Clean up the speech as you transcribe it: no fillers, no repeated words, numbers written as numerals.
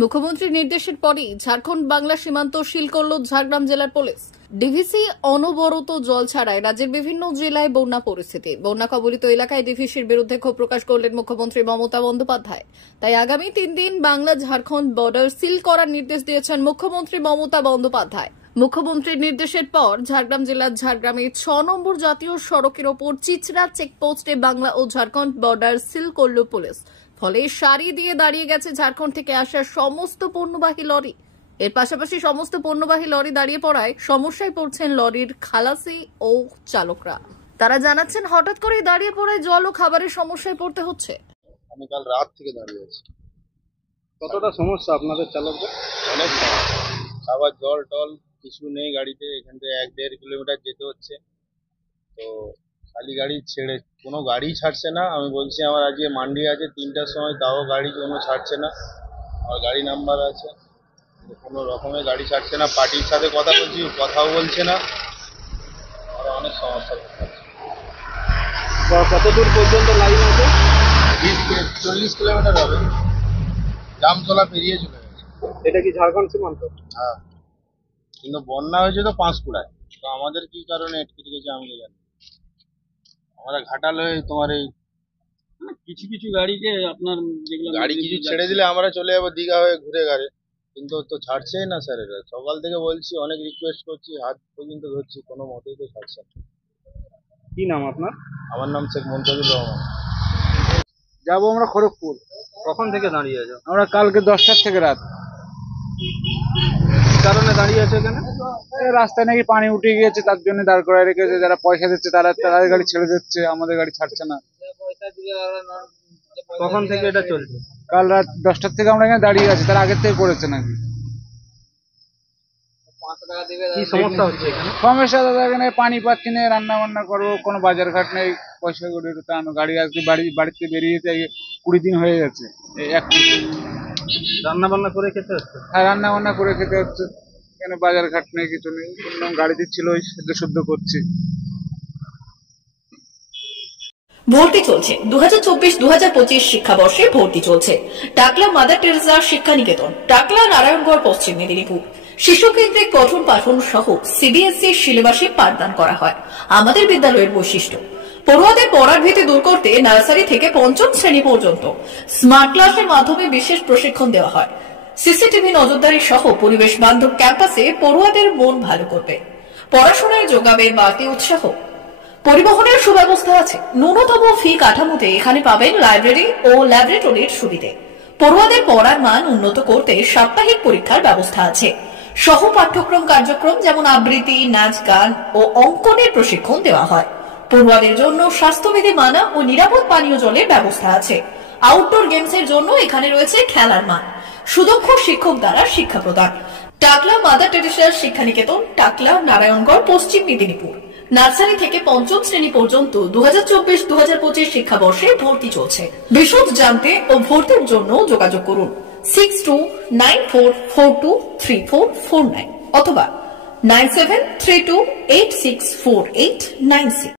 মুখ্যমন্ত্রীর নির্দেশের পরই ঝাড়খণ্ড বাংলা সীমান্ত সিল করল ঝাড়গ্রাম জেলার পুলিশ। ডিভিসি অনবরত জল ছাড়ায় রাজ্যের বিভিন্ন জেলায় বন্যা পরিস্থিতি। বন্যা কবলিত এলাকায় ডিভিসির বিরুদ্ধে ক্ষোভ প্রকাশ করলেন মুখ্যমন্ত্রী মমতা বন্দ্যোপাধ্যায়। তাই আগামী 3 দিন বাংলা ঝাড়খণ্ড বর্ডার সিল করার নির্দেশ দিয়েছেন মুখ্যমন্ত্রী মমতা বন্দ্যোপাধ্যায়। মুখ্যমন্ত্রীর নির্দেশের পর ঝাড়গ্রাম জেলার ঝাড়গ্রামে 6 নম্বর জাতীয় সড়কের ওপর চিচড়া চেকপোস্টে বাংলা ও ঝাড়খণ্ড বর্ডার সিল করল পুলিশ। ফলে সারি দিয়ে দাঁড়িয়ে গেছে ঝাড়খণ্ড থেকে আসা সমস্ত পণ্যবাহী লরি। এর পাশাপাশি সমস্ত পণ্যবাহী লরি দাঁড়িয়ে পড়ায় সমস্যায় পড়ছেন লরির খালাসি ও চালকরা। তারা জানাচ্ছেন হঠাৎ করেই দাঁড়িয়ে পড়ায় জল ও খাবারের সমস্যায় পড়তে হচ্ছে। আমি কাল রাত থেকে দাঁড়িয়ে আছি। কতটা সমস্যা আপনাদের চালকদের? অনেক সমস্যা, খাবার জল টল কিছু নেই গাড়িতে। এখান থেকে 1-1.5 কিলোমিটার যেতে হচ্ছে, তো খালি গাড়ি ছেড়ে কোনো গাড়ি ছাড়ছে না। আমি বলছি আমার আজকে মান্ডি আছে 3টার সময়, তাও গাড়ি কোনো ছাড়ছে না। আমার গাড়ি নাম্বার আছে, কোনো রকমের গাড়ি ছাড়ছে না। পার্টির সাথে কথা বলছি, কথাও বলছে না। আর অনেক সমস্যা হচ্ছে। কত দূর পর্যন্ত লাইন আছে? 40 কিলোমিটার হবে, জামতলা পেরিয়ে চলে গেছে। এটা কি ঝাড়খণ্ড সীমান্ত? হ্যাঁ, কিন্তু বন্যা হয়েছে তো পাঁশকুড়ায়। তো আমাদের কি কারণে আটকে গেছে আমি জানি। আমরা ঘাটাল হয়ে তোমার এই কিছু কিছু গাড়িকে আপনার গাড়ি কিছু ছেড়ে দিলে আমরা চলে যাবো দীঘা হয়ে ঘুরে ঘাড়ে, কিন্তু তো ছাড়ছেই না স্যার। এরা সকাল থেকে বলছি, অনেক রিকোয়েস্ট করছি, হাত পর্যন্ত ধরছি, কোনো মতেই তো ছাড়ছে না। কি নাম আপনার? আমার নাম শেখ মন্তাজুর রহমান। যাবো আমরা খড়গপুর। কখন থেকে দাঁড়িয়ে আছো? আমরা কালকে 10টার থেকে রাত। কি কারণে দাঁড়িয়ে আছো এখানে? রাস্তায় নাকি পানি উঠে গিয়েছে, তার জন্য দাঁড় করায় রেখেছে। যারা পয়সা দিচ্ছে তাদের গাড়ি ছেড়ে দিচ্ছে, আমাদের গাড়ি ছাড়ছে না। কখন থেকে এটা চলছে? কাল রাত 10টার থেকে আমরা এখানে দাঁড়িয়ে আছি, তার আগের থেকে করেছে নাকি। কি সমস্যা হচ্ছে এখানে? সমস্যা দাদা, এখানে পানি পাচ্ছি না, রান্না বান্না করবো, কোনো বাজার ঘাট নেই, পয়সা করে আনো। গাড়ি আজকে বাড়িতে বেরিয়েছে 20 দিন হয়ে গেছে। রান্না বান্না করে খেতে হচ্ছে? হ্যাঁ, রান্না বান্না করে খেতে হচ্ছে। এখানে বাজার ঘাট নেই, কিছু নেই। গাড়ি দিচ্ছিল, ওই শুদ্ধ করছি। ভর্তি চলছে 2024-2025 শিক্ষাবর্ষে ভর্তি চলছে টাকলা মাদার টেরেসা শিক্ষা নিকেতন, টাকলা, নারায়ণগড়, পশ্চিম মেদিনীপুর। শিশু কেন্দ্রিক পঠন পাঠন সহ সিবিএসই সিলেবাসে পাঠদান করা হয়। আমাদের বিদ্যালয়ের বৈশিষ্ট্য, পড়ুয়াদের পড়ার ভীতি দূর করতে নার্সারি থেকে 5ম শ্রেণী পর্যন্ত স্মার্ট ক্লাসের মাধ্যমে বিশেষ প্রশিক্ষণ দেওয়া হয়। সিসিটিভি নজরদারি সহ পরিবেশ বান্ধব ক্যাম্পাসে পড়ুয়াদের মন ভালো করবে। পড়াশোনায় যোগাবে বাড়তি উৎসাহ। পরিবহনের সুব্যবস্থা আছে। ন্যূনতম ফি কাঠামোতে এখানে পাবেন লাইব্রেরি ও ল্যাবরেটরির সুবিধে। পড়ুয়াদের পড়ার মান উন্নত করতে সাপ্তাহিক পরীক্ষার ব্যবস্থা আছে। সহ পাঠ্যক্রম কার্যক্রম যেমন আবৃত্তি, নাচ, গান ও অঙ্কনের প্রশিক্ষণ দেওয়া হয়। পড়ুয়াদের জন্য স্বাস্থ্যবিধি মানা ও নিরাপদ পানীয় জলের ব্যবস্থা আছে। আউটডোর গেমসের জন্য এখানে রয়েছে খেলার মাঠ। সুদক্ষ শিক্ষক দ্বারা শিক্ষা প্রদান। টাকলা মাদার টেরেসা শিক্ষা নিকেতন, টাকলা, নারায়ণগড়, পশ্চিম মেদিনীপুর। নার্সারি থেকে 5ম শ্রেণী পর্যন্ত 2024-2025 শিক্ষাবর্ষে ভর্তি চলছে। বিশদ জানতে ও ভর্তির জন্য যোগাযোগ করুন 6294423449 অথবা 9732864896।